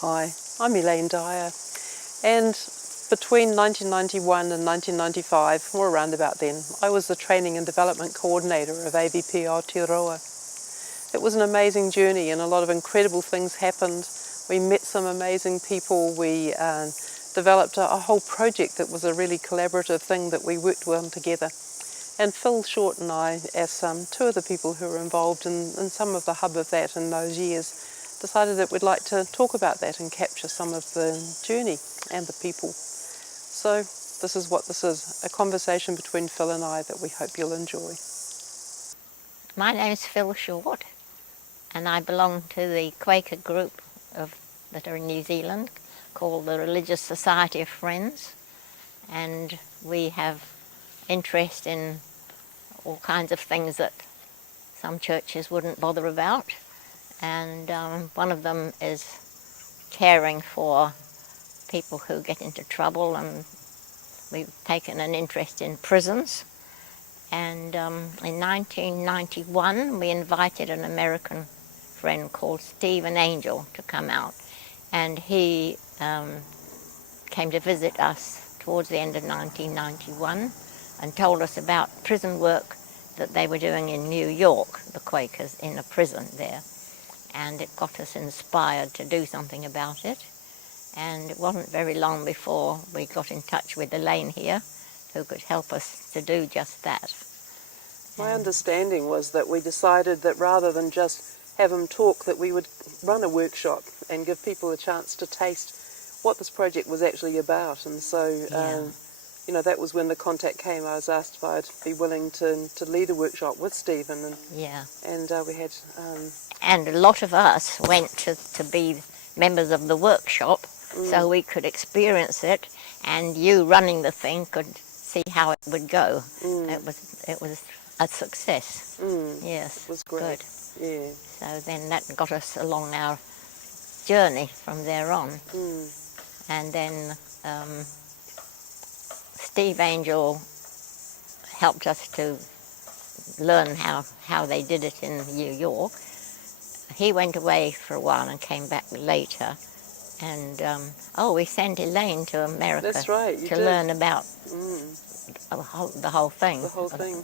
Hi, I'm Elaine Dyer, and between 1991 and 1995, or around about then, I was the Training and Development Coordinator of AVP Aotearoa. It was an amazing journey and a lot of incredible things happened. We met some amazing people. We developed a whole project that was a really collaborative thing that we worked on together. And Phil Short and I, as two of the people who were involved in some of the hub of that in those years, decided that we'd like to talk about that and capture some of the journey and the people. So this is what this is, a conversation between Phil and I that we hope you'll enjoy. My name is Phil Short, and I belong to the Quaker group that are in New Zealand called the Religious Society of Friends, and we have interest in all kinds of things that some churches wouldn't bother about, and one of them is caring for people who get into trouble, and we've taken an interest in prisons. And in 1991 we invited an American friend called Stephen Angel to come out, and he came to visit us towards the end of 1991 and told us about prison work that they were doing in New York, the Quakers in a prison there, and it got us inspired to do something about it. And it wasn't very long before we got in touch with Elaine here, who could help us to do just that. My understanding was that we decided that rather than just have him talk, that we would run a workshop and give people a chance to taste what this project was actually about. And so, you know, that was when the contact came. I was asked if I'd be willing to lead a workshop with Stephen, and we had... And a lot of us went to be members of the workshop, so we could experience it, and you running the thing could see how it would go. It was a success. Yes, it was great. Good. Yeah. So then that got us along our journey from there on. And then Steve Angel helped us to learn how they did it in New York. He went away for a while and came back later. And we sent Elaine to America. That's right, to learn about the whole thing. The whole thing,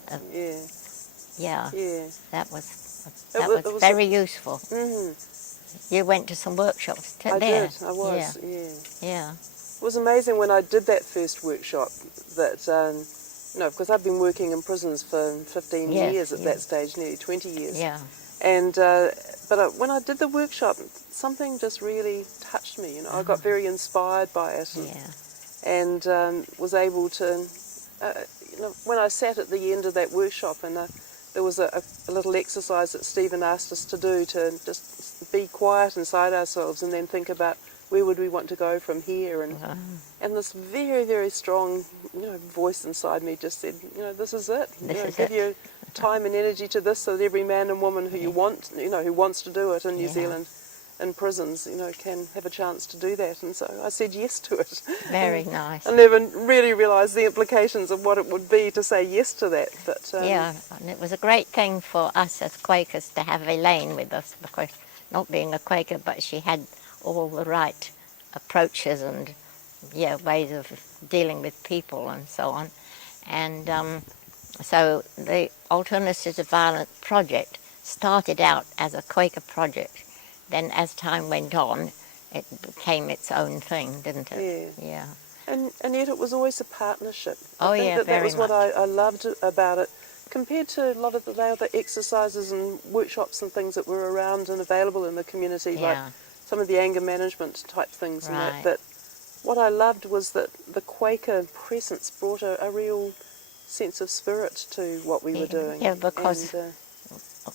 yeah. Yeah. That was very useful. You went to some workshops there. I did, I was, yeah. It was amazing when I did that first workshop that, you know, because I've been working in prisons for 15 years at that stage, nearly 20 years. Yeah. And, but when I did the workshop, something just really touched me, you know. I got very inspired by it, and was able to, you know, when I sat at the end of that workshop, and there was a little exercise that Stephen asked us to do, to just be quiet inside ourselves and then think about where would we want to go from here, and this very, very strong, you know, voice inside me just said, you know, this is it. Give your time and energy to this, so that every man and woman who you want, you know, who wants to do it in New Zealand in prisons, you know, can have a chance to do that. And so I said yes to it. Very nice. I never really realised the implications of what it would be to say yes to that. But and it was a great thing for us as Quakers to have Elaine with us, because not being a Quaker, but she had all the right approaches and ways of dealing with people and so on. And so the Alternatives to Violence project started out as a Quaker project. Then as time went on, it became its own thing, didn't it? Yeah. And yet it was always a partnership. I think that was what I loved about it, compared to a lot of the other exercises and workshops and things that were around and available in the community, like some of the anger management type things and that. But what I loved was that the Quaker presence brought a real sense of spirit to what we were doing. Yeah, because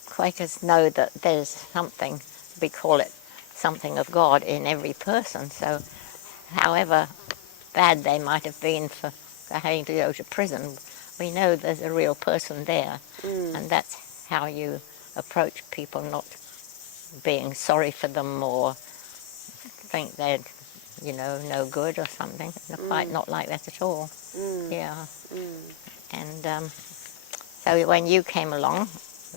Quakers know that there's something, we call it something of God in every person, so however bad they might have been for having to go to prison, we know there's a real person there, and that's how you approach people, not being sorry for them or think they're, you know, no good or something. Quite not like that at all. And so when you came along,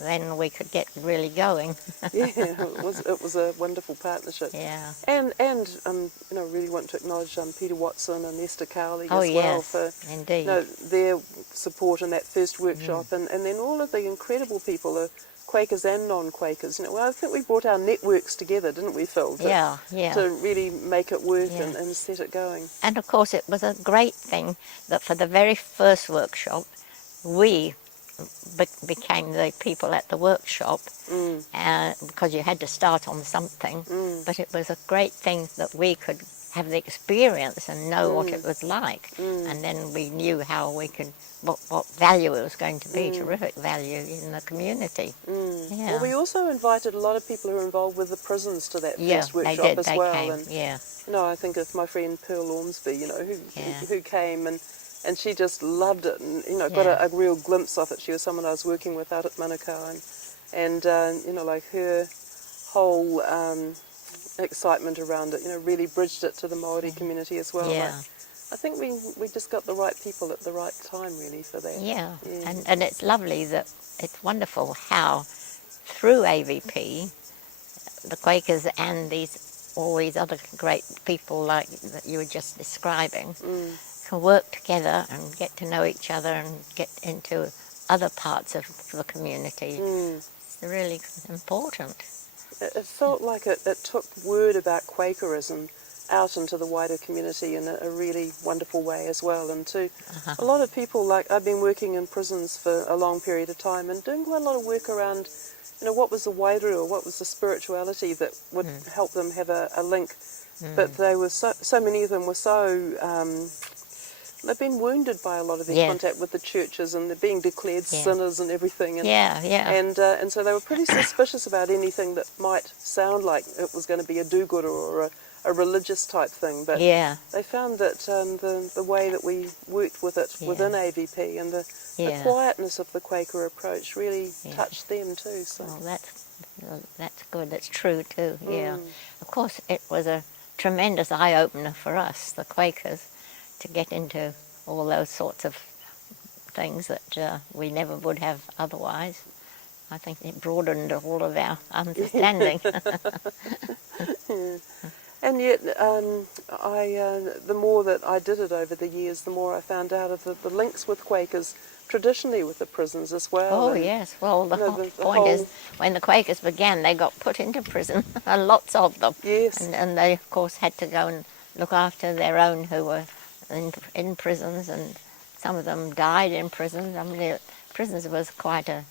then we could get really going. Yeah, it was a wonderful partnership. Yeah. And you know, really want to acknowledge Peter Watson and Esther Cowley Oh, as well yes, for indeed. you know, their support in that first workshop, and then all of the incredible people, Quakers and non-Quakers. You know, well, I think we brought our networks together, didn't we, Phil? Yeah. To really make it work Yeah. and set it going. And of course it was a great thing that for the very first workshop we became the people at the workshop, because you had to start on something, but it was a great thing that we could have the experience and know what it was like, and then we knew how we could, what value it was going to be, terrific value in the community. Yeah. Well, we also invited a lot of people who were involved with the prisons to that first workshop they did. as They well. came. And yeah. you know, I think of my friend Pearl Ormsby, you know, who came and she just loved it, and you know, got a real glimpse of it. She was someone I was working with out at Manukau, and you know, like her whole excitement around it, you know, really bridged it to the Māori community as well. Yeah. Like, I think we just got the right people at the right time, really, for that. Yeah. And it's lovely that, it's wonderful how through AVP the Quakers and all these other great people like that you were just describing can work together and get to know each other and get into other parts of the community. It's really important. It felt like it took word about Quakerism out into the wider community in a really wonderful way as well. And to a lot of people, like I've been working in prisons for a long period of time and doing quite a lot of work around, you know, what was the wairua, what was the spirituality that would help them have a link. But they were so many of them were so they've been wounded by a lot of their contact with the churches, and they're being declared sinners and everything. And, and so they were pretty suspicious about anything that might sound like it was going to be a do-gooder or a religious type thing. But they found that the way that we worked with it within AVP and the quietness of the Quaker approach really touched them too. So. Well, that's good. That's true too. Yeah. Of course, it was a tremendous eye-opener for us, the Quakers, to get into all those sorts of things that we never would have otherwise. I think it broadened all of our understanding. And yet, the more that I did it over the years, the more I found out of the links with Quakers traditionally with the prisons as well. Oh, yes. Well, the whole point is, when the Quakers began, they got put into prison, lots of them. Yes. And they, of course, had to go and look after their own who were in prisons, and some of them died in prisons. I mean, prisons was quite a,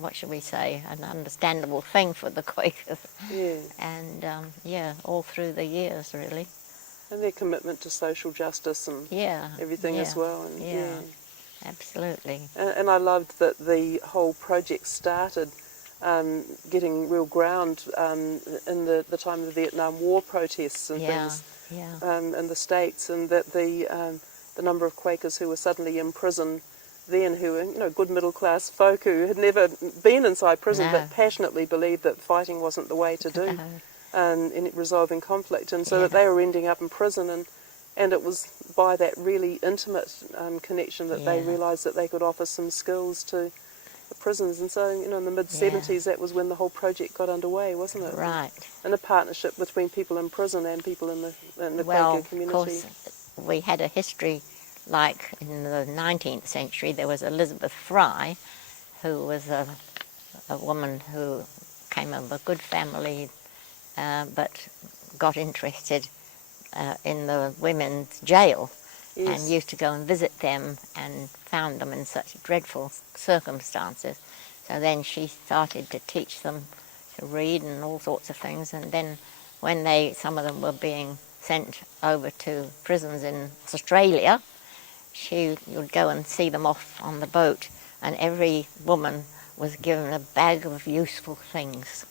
what should we say, an understandable thing for the Quakers. Yeah. And, all through the years, really. And their commitment to social justice and everything as well. And, absolutely. And I loved that the whole project started getting real ground in the time of the Vietnam War protests and things in the States, and that the number of Quakers who were suddenly in prison then, who were, you know, good middle class folk who had never been inside prison but passionately believed that fighting wasn't the way to do in resolving conflict, and so that they were ending up in prison, and it was by that really intimate connection that they realised that they could offer some skills to the prisons. And so, you know, in the mid-70s, that was when the whole project got underway, wasn't it? Right. And a partnership between people in prison and people in the Quaker community. Of course, we had a history, like in the 19th century, there was Elizabeth Fry, who was a woman who came of a good family, but got interested in the women's jail, and used to go and visit them, and found them in such dreadful circumstances. So then she started to teach them to read and all sorts of things, and then when some of them were being sent over to prisons in Australia, she would go and see them off on the boat, and every woman was given a bag of useful things.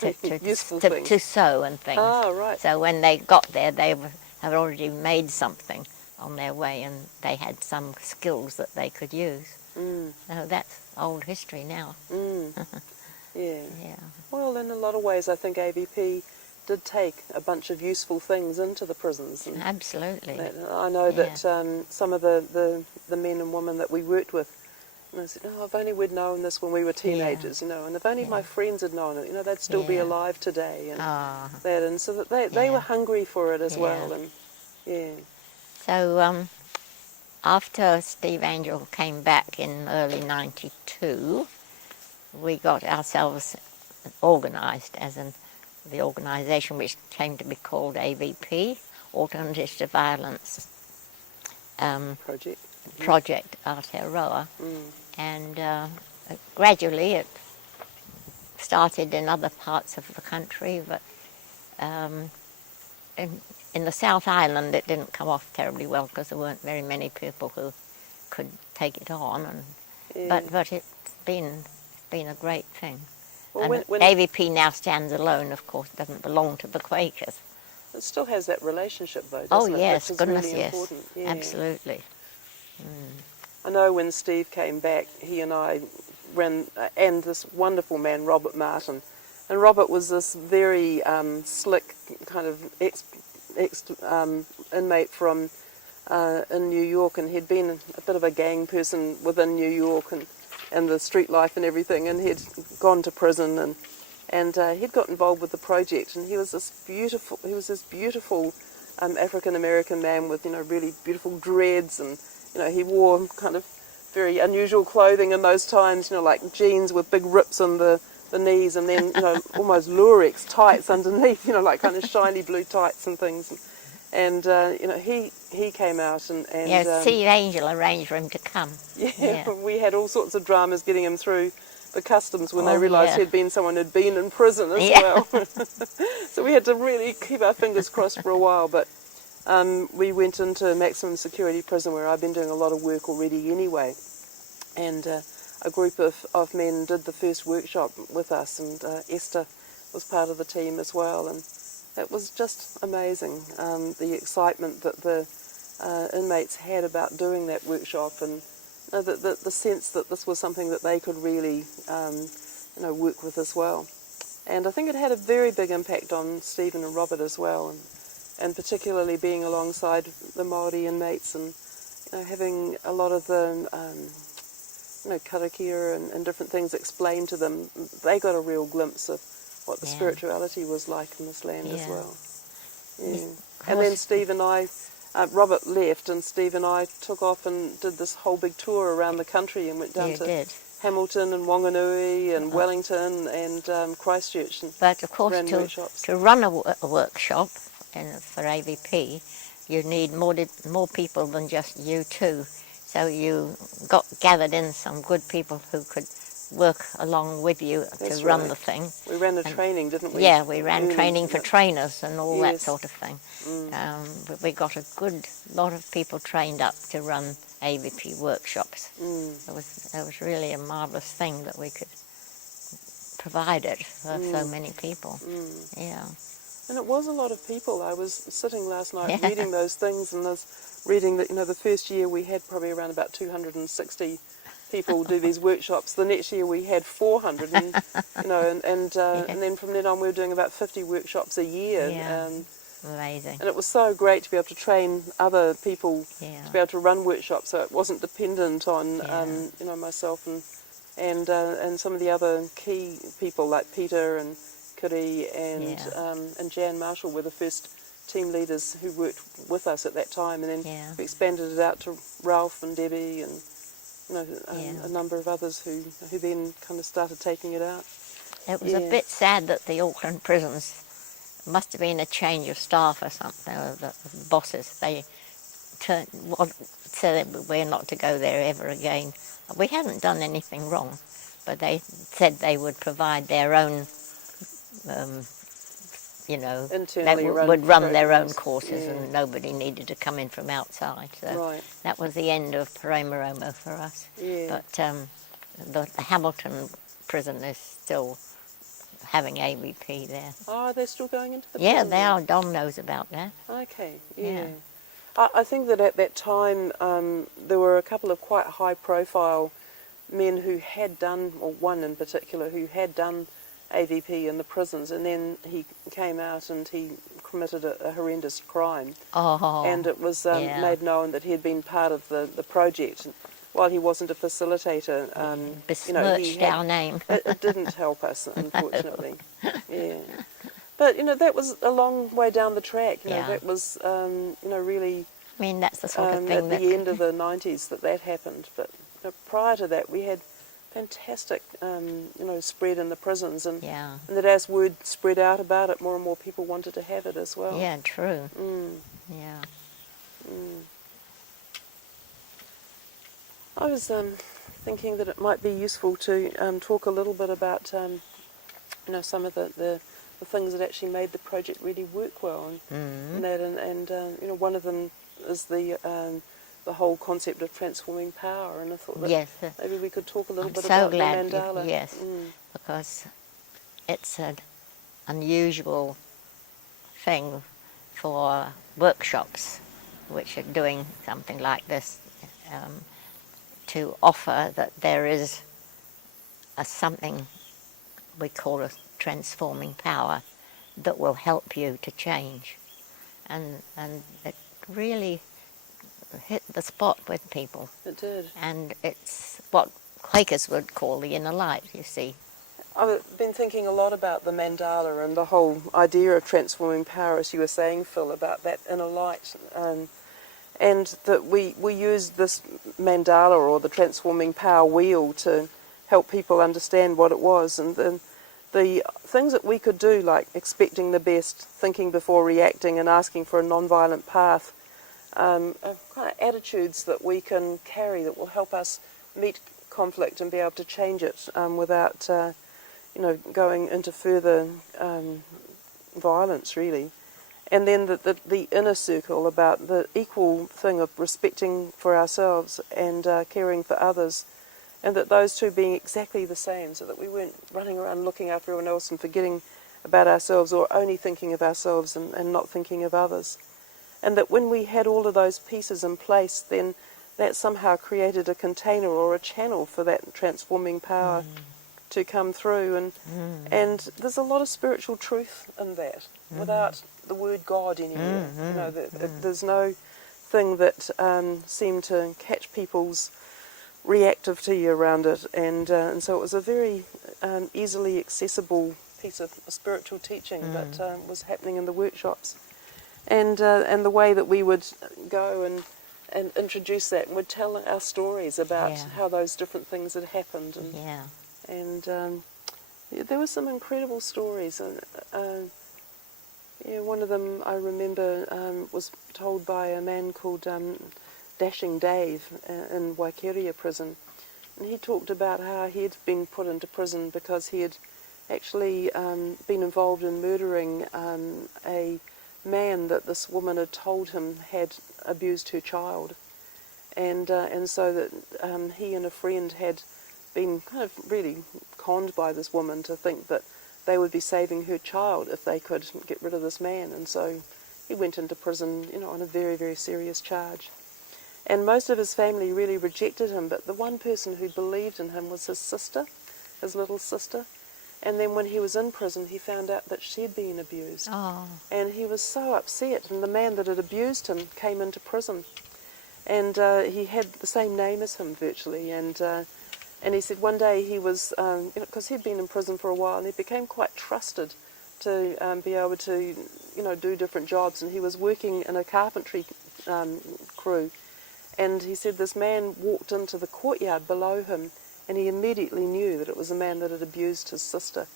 To sew and things. Ah, right. So when they got there, they had already made something on their way, and they had some skills that they could use. So that's old history now. Yeah. Well, in a lot of ways, I think AVP did take a bunch of useful things into the prisons. And absolutely. I know that some of the men and women that we worked with, And I said, no, if only we'd known this when we were teenagers, you know, and if only my friends had known it, you know, they'd still be alive today, and that, and so that they were hungry for it as well, and So after Steve Angel came back in early '92, we got ourselves organised as the organisation which came to be called AVP, Alternatives to Violence Project Aotearoa, and gradually it started in other parts of the country, but in the South Island it didn't come off terribly well because there weren't very many people who could take it on, but it's been a great thing. Well, and AVP now stands alone, of course, doesn't belong to the Quakers. It still has that relationship, though, doesn't it? Yes, Which is goodness, really yes, important. absolutely. I know when Steve came back, he and I ran, and this wonderful man, Robert Martin, and Robert was this very slick kind of inmate from in New York, and he'd been a bit of a gang person within New York and the street life and everything, and he'd gone to prison, and he'd got involved with the project, and he was this beautiful African American man with, you know, really beautiful dreads, and, you know, he wore kind of very unusual clothing in those times, you know, like jeans with big rips on the knees, and then, you know, almost lurex tights underneath, you know, like kind of shiny blue tights and things. And you know, he came out and Steve Angel arranged for him to come. We had all sorts of dramas getting him through the customs when they realised he'd been someone who'd been in prison as well. So we had to really keep our fingers crossed for a while, but we went into maximum security prison where I'd been doing a lot of work already anyway, and a group of men did the first workshop with us, and Esther was part of the team as well, and it was just amazing, the excitement that the inmates had about doing that workshop, and the sense that this was something that they could really you know, work with as well. And I think it had a very big impact on Stephen and Robert as well, and particularly being alongside the Māori inmates, and, you know, having a lot of the you know, karakia and different things explained to them. They got a real glimpse of what the spirituality was like in this land as well. And then Steve and I, Robert left, and Steve and I took off and did this whole big tour around the country, and went down to Hamilton and Wanganui and Wellington and Christchurch. But of course, to run a workshop for AVP, you need more people than just you two. So you gathered in some good people who could work along with you to run the thing. We ran a training, didn't we? Yeah, we ran training for trainers and all that sort of thing. We got a good lot of people trained up to run AVP workshops. It was really a marvellous thing that we could provide it for so many people. And it was a lot of people. I was sitting last night reading those things, and I was reading that, you know, the first year we had probably around about 260 people do these workshops. The next year we had 400, and, you know, and then from then on we were doing about 50 workshops a year. Amazing. And it was so great to be able to train other people to be able to run workshops, so it wasn't dependent on you know, myself and some of the other key people like Peter and Kiri and Jan Marshall were the first team leaders who worked with us at that time, and then we expanded it out to Ralph and Debbie and, you know, a number of others who then kind of started taking it out. It was a bit sad that the Auckland prisons must have been a change of staff or something, or the bosses. They said that we're not to go there ever again. We hadn't done anything wrong, but they said they would provide their own, you know, they would run their own courses, and nobody needed to come in from outside. So that was the end of Paramoromo for us. But the Hamilton prison is still having AVP there. Oh, they're still going into the prison? Yeah, they are. Dom knows about that. Okay, I think that at that time there were a couple of quite high-profile men who had done, or one in particular, who had done AVP in the prisons, and then he came out and he committed a horrendous crime. And it was made known that he had been part of the project. while he wasn't a facilitator, Besmirched our name. it didn't help us, unfortunately. Yeah. But, that was a long way down the track. That was, really I mean, that's the sort of thing at that... the end of the 90s that happened. But prior to that, we had fantastic, spread in the prisons, and that as word spread out about it, more and more people wanted to have it as well. Yeah, true. Mm. Yeah. Mm. I was thinking that it might be useful to talk a little bit about, some of the things that actually made the project really work well, and one of them is the whole concept of transforming power, and I thought that maybe we could talk a little bit about the mandala. Yes, because it's an unusual thing for workshops which are doing something like this, to offer that there is something we call a transforming power that will help you to change. And it really hit the spot with people. It did. And it's what Quakers would call the inner light, you see. I've been thinking a lot about the mandala and the whole idea of transforming power, as you were saying, Phil, about that inner light. And that we use this mandala, or the transforming power wheel, to help people understand what it was. And the things that we could do, like expecting the best, thinking before reacting, and asking for a non-violent path, are kind of attitudes that we can carry that will help us meet conflict and be able to change it without, going into further violence, really. And then the inner circle, about the equal thing of respecting for ourselves and caring for others, and that those two being exactly the same, so that we weren't running around looking after everyone else and forgetting about ourselves, or only thinking of ourselves and not thinking of others. And that when we had all of those pieces in place, then that somehow created a container or a channel for that transforming power to come through. And there's a lot of spiritual truth in that, without the word God anymore. There's no thing that seemed to catch people's reactivity around it, and so it was a very easily accessible piece of spiritual teaching that was happening in the workshops, and the way that we would go and introduce that, and would tell our stories about how those different things had happened, and there were some incredible stories, and one of them I remember was told by a man called Dashing Dave in Aotearoa prison, and he talked about how he had been put into prison because he had actually been involved in murdering a man that this woman had told him had abused her child, and so that he and a friend had been kind of really conned by this woman to think that they would be saving her child if they could get rid of this man, and so he went into prison, on a very, very serious charge. And most of his family really rejected him, but the one person who believed in him was his sister, his little sister. And then when he was in prison, he found out that she'd been abused. Oh. And he was so upset, and the man that had abused him came into prison. And he had the same name as him, virtually, and he said one day he was, because he'd been in prison for a while, and he became quite trusted to be able to, do different jobs, and he was working in a carpentry crew. And he said this man walked into the courtyard below him, and he immediately knew that it was a man that had abused his sister.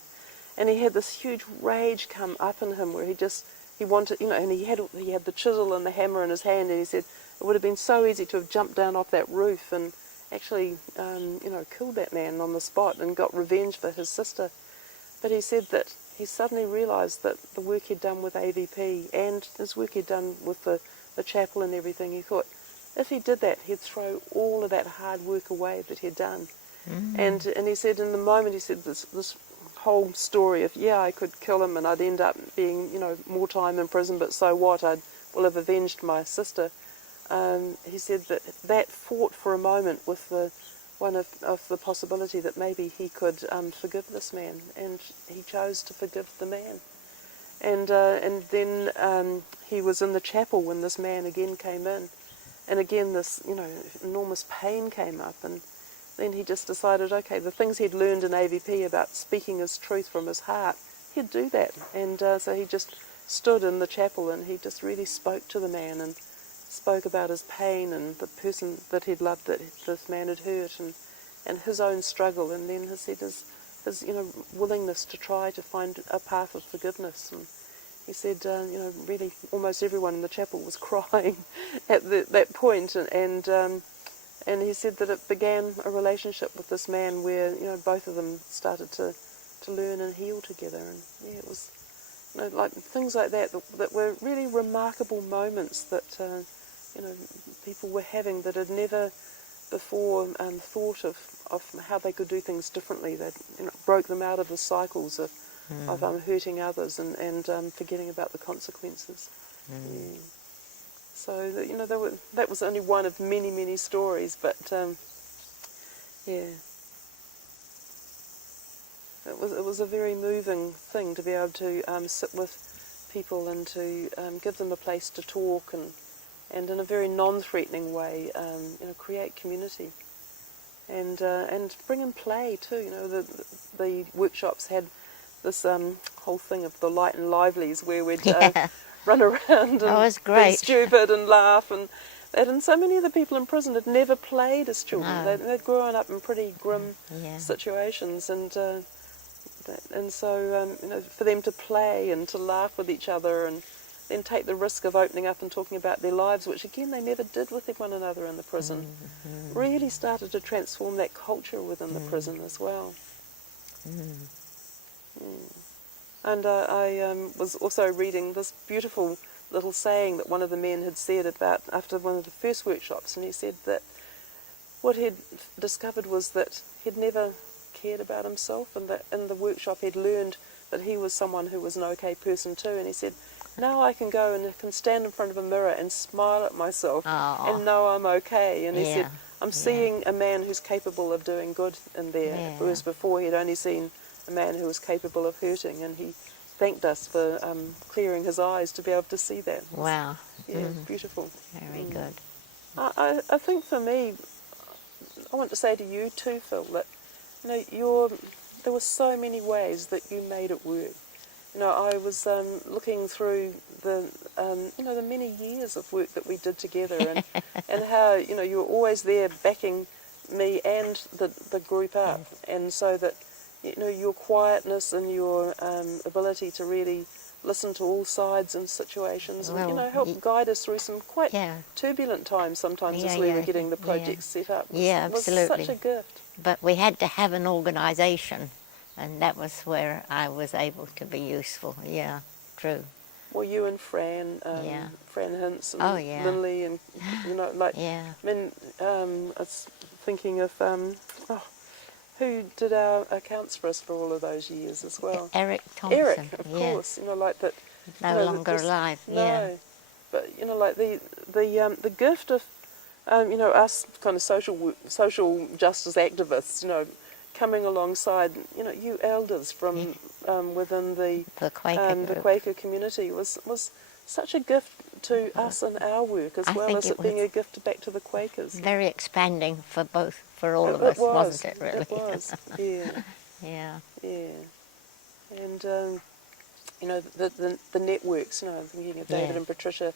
And he had this huge rage come up in him, where he wanted, and he had the chisel and the hammer in his hand, and he said it would have been so easy to have jumped down off that roof and actually, killed that man on the spot and got revenge for his sister. But he said that he suddenly realised that the work he'd done with AVP and his work he'd done with the chapel and everything, he thought, if he did that, he'd throw all of that hard work away that he'd done. And he said in the moment, he said this whole story of, I could kill him and I'd end up being, more time in prison, but so what, I will have avenged my sister. He said that fought for a moment with the the possibility that maybe he could forgive this man, and he chose to forgive the man. And then he was in the chapel when this man again came in, again this, enormous pain came up, and then he just decided, okay, the things he'd learned in AVP about speaking his truth from his heart, he'd do that. And so he just stood in the chapel and he just really spoke to the man and spoke about his pain and the person that he'd loved that this man had hurt, and his own struggle, and then his willingness to try to find a path of forgiveness. And he said, really almost everyone in the chapel was crying at that point, and he said that it began a relationship with this man where, both of them started to learn and heal together. And yeah, it was, like things like that were really remarkable moments that, people were having that had never before thought of how they could do things differently. That broke them out of the cycles of hurting others and forgetting about the consequences. Yeah. So that was only one of many, many stories, but yeah, it was a very moving thing to be able to sit with people and to give them a place to talk and in a very non-threatening way, create community and bring in play too. The workshops had this whole thing of the light and livelies where we'd run around and be stupid and laugh and that. And so many of the people in prison had never played as children. No. They'd grown up in pretty grim situations, and so for them to play and to laugh with each other and then take the risk of opening up and talking about their lives, which again they never did with one another in the prison, really started to transform that culture within the prison as well. And I was also reading this beautiful little saying that one of the men had said about after one of the first workshops, and he said that what he'd discovered was that he'd never cared about himself, and that in the workshop he'd learned that he was someone who was an okay person too, and he said, now I can go and I can stand in front of a mirror and smile at myself and know I'm okay. And he said, I'm seeing a man who's capable of doing good in there, whereas before he'd only seen a man who was capable of hurting, and he thanked us for clearing his eyes to be able to see that. Wow. Yeah, beautiful. Very good. I think for me, I want to say to you too, Phil, that there were so many ways that you made it work. I was looking through the many years of work that we did together, and how you were always there backing me and the group up, and so that your quietness and your ability to really listen to all sides and situations, and help guide us through some quite turbulent times sometimes as we were getting the project set up. Absolutely. Was such a gift. But we had to have an organisation, and that was where I was able to be useful. Yeah, true. Well, you and Fran Hintz and Lindley, and I was thinking of who did our accounts for us for all of those years as well. Eric Thompson. Eric, of course. Like that. No longer alive. No, but like the gift of us kind of social justice activists, coming alongside, you elders from within the Quaker community was such a gift to us and our work, as well as it being a gift back to the Quakers. Very expanding for all of us, wasn't it, really? It was, yeah. Yeah. And, the networks, I'm thinking of David and Patricia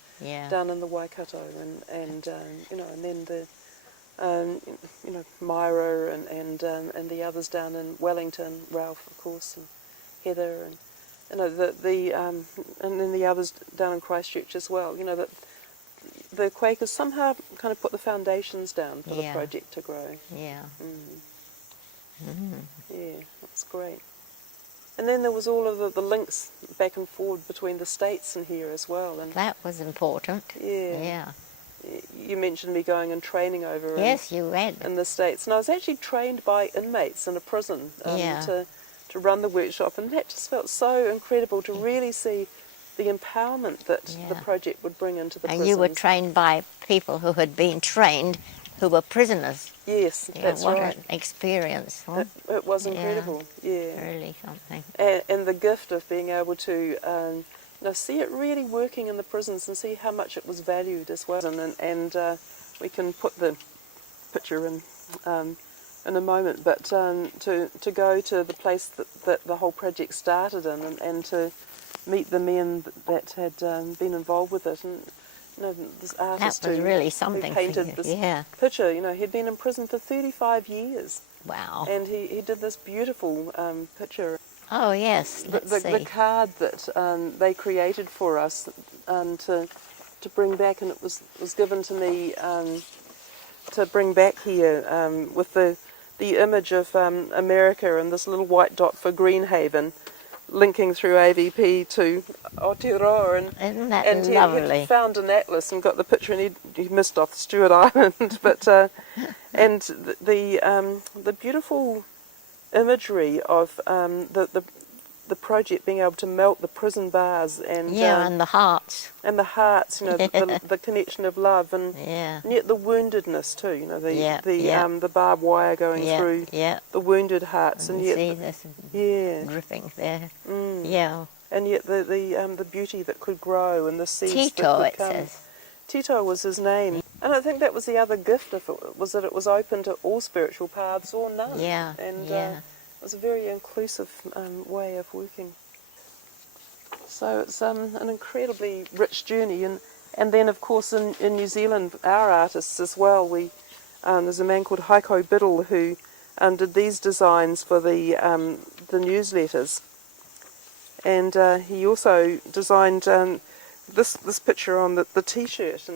down in the Waikato, and then the, Myra and the others down in Wellington, Ralph, of course, and Heather, and and then the others down in Christchurch as well. That the Quakers somehow kind of put the foundations down for the project to grow. Yeah. Yeah, that's great. And then there was all of the links back and forward between the states and here as well. And that was important. Yeah. You mentioned me going and training over you read. In the States. And I was actually trained by inmates in a prison to run the workshop, and that just felt so incredible to really see the empowerment that the project would bring into the prisons. And you were trained by people who had been trained who were prisoners. Yes, that's right. What an experience. Huh? It was incredible, Really something. And the gift of being able to see it really working in the prisons and see how much it was valued as well. And we can put the picture in a moment, but to go to the place that the whole project started in, and to meet the men that had been involved with it, and this artist That was really something who painted for you. this picture. He'd been in prison for 35 years. Wow. And he did this beautiful picture. Oh yes, let's see. The card that they created for us to bring back, and it was given to me to bring back here with the image of America and this little white dot for Greenhaven, linking through AVP to Aotearoa, Isn't that and lovely? he found an atlas and got the picture, and he missed off Stewart Island, but and the beautiful imagery of the project being able to melt the prison bars and and the hearts the connection of love, and yet the woundedness too, the barbed wire going through the wounded hearts, and yet see this dripping there. And yet the beauty that could grow, and the seeds Tito, that it could come. says. Tito was his name, and I think that was the other gift of it, was that it was open to all spiritual paths or none. It was a very inclusive way of working. So it's an incredibly rich journey, and then of course in New Zealand, our artists as well. There's a man called Heiko Biddle who did these designs for the newsletters, and he also designed this picture on the T-shirt,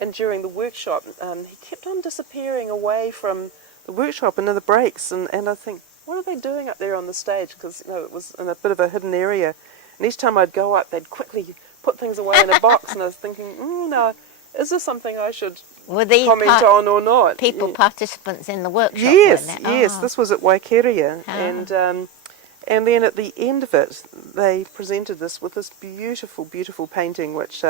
and during the workshop he kept on disappearing away from the workshop and in the breaks, and I think, what are they doing up there on the stage? Because it was in a bit of a hidden area, and each time I'd go up they'd quickly put things away in a box, and I was thinking, no, is this something I should comment on or not? Participants in the workshop? Yes, this was at Waikeria, and then at the end of it they presented this with this beautiful, beautiful painting which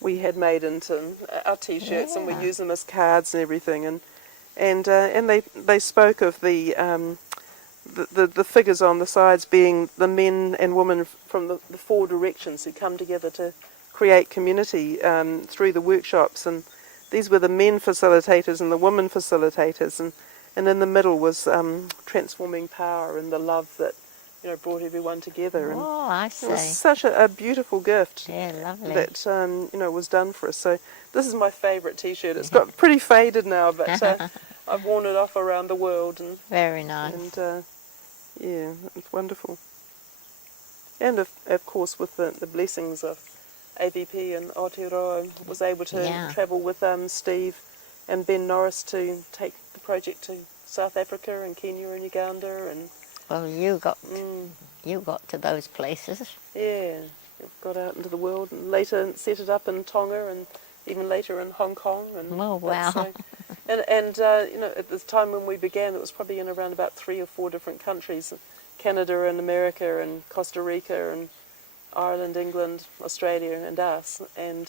we had made into our T-shirts, and we use them as cards and everything, and they spoke of the figures on the sides being the men and women from the four directions who come together to create community through the workshops, and these were the men facilitators and the women facilitators, and in the middle was transforming power and the love that brought everyone together. And I see. It was such a beautiful gift. Lovely. That was done for us. So this is my favourite T-shirt. It's got pretty faded now, but I've worn it off around the world. And very nice. And it's wonderful. And of course, with the blessings of AVP and Aotearoa, was able to travel with Steve and Ben Norris to take the project to South Africa and Kenya and Uganda, and well, you got to those places. Yeah, got out into the world, and later set it up in Tonga, and even later in Hong Kong. And oh wow! So, and at the time when we began, it was probably in around about 3 or 4 different countries: Canada and America and Costa Rica and Ireland, England, Australia, and us. And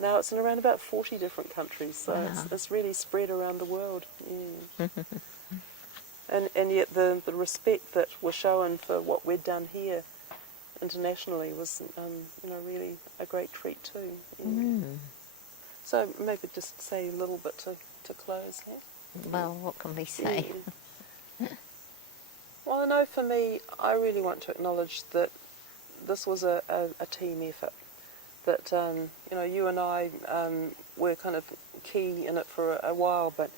now it's in around about 40 different countries. So it's really spread around the world. Yeah. And yet the respect that was shown for what we'd done here internationally was really a great treat too. Yeah. So maybe just say a little bit to close. Yeah? Well, what can we say? Yeah. Well, I know for me, I really want to acknowledge that this was a team effort. That you and I were kind of key in it for a while, but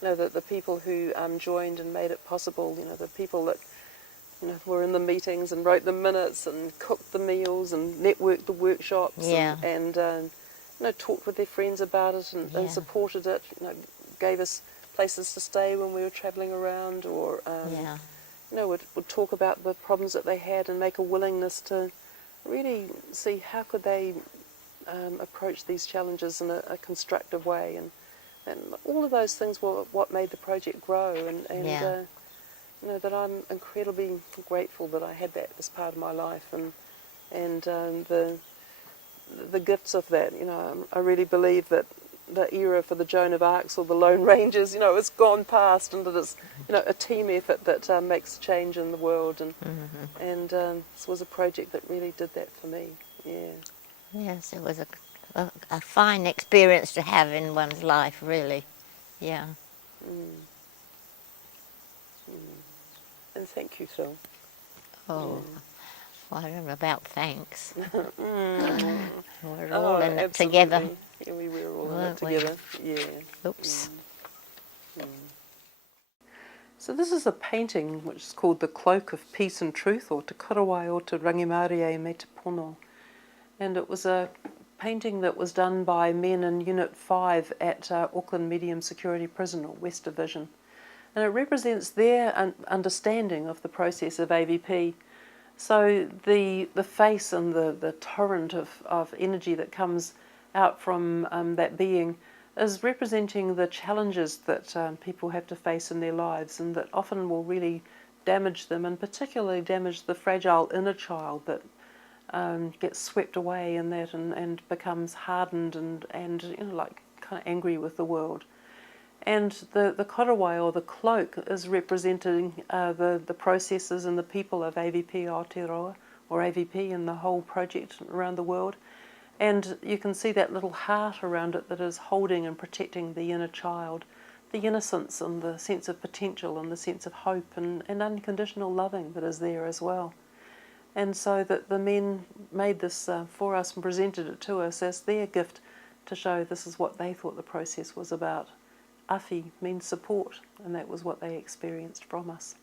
the people who joined and made it possible, the people that were in the meetings and wrote the minutes and cooked the meals and networked the workshops, and talked with their friends about it and supported it, gave us places to stay when we were travelling around, or would talk about the problems that they had and make a willingness to really see how could they approach these challenges in a constructive way, and all of those things were what made the project grow, and that I'm incredibly grateful that I had that as part of my life, and the gifts of that. I really believe that the era for the Joan of Arcs or the Lone Rangers, it's gone past, and that it's a team effort that makes change in the world, and this was a project that really did that for me. Yeah. Yes, it was a fine experience to have in one's life, really. Yeah. And thank you, Phil. Oh, well, I don't know about thanks. Mm. We're all in it Absolutely. together, Yeah, we were all in it weren't we? together. Yeah. Oops. So this is a painting which is called The Cloak of Peace and Truth, or Te Karawai o Te Rangimarie me te Pono. And it was a painting that was done by men in Unit 5 at Auckland Medium Security Prison, or West Division. And it represents their understanding of the process of AVP. So the face and the torrent of energy that comes out from that being is representing the challenges that people have to face in their lives, and that often will really damage them, and particularly damage the fragile inner child that gets swept away in that and becomes hardened and you know, like kind of angry with the world. And the karawai, or the cloak, is representing the processes and the people of AVP Aotearoa, or AVP, in the whole project around the world. And you can see that little heart around it that is holding and protecting the inner child, the innocence and the sense of potential and the sense of hope and unconditional loving that is there as well. And so that the men made this for us and presented it to us as their gift to show this is what they thought the process was about. Awhi means support, and that was what they experienced from us.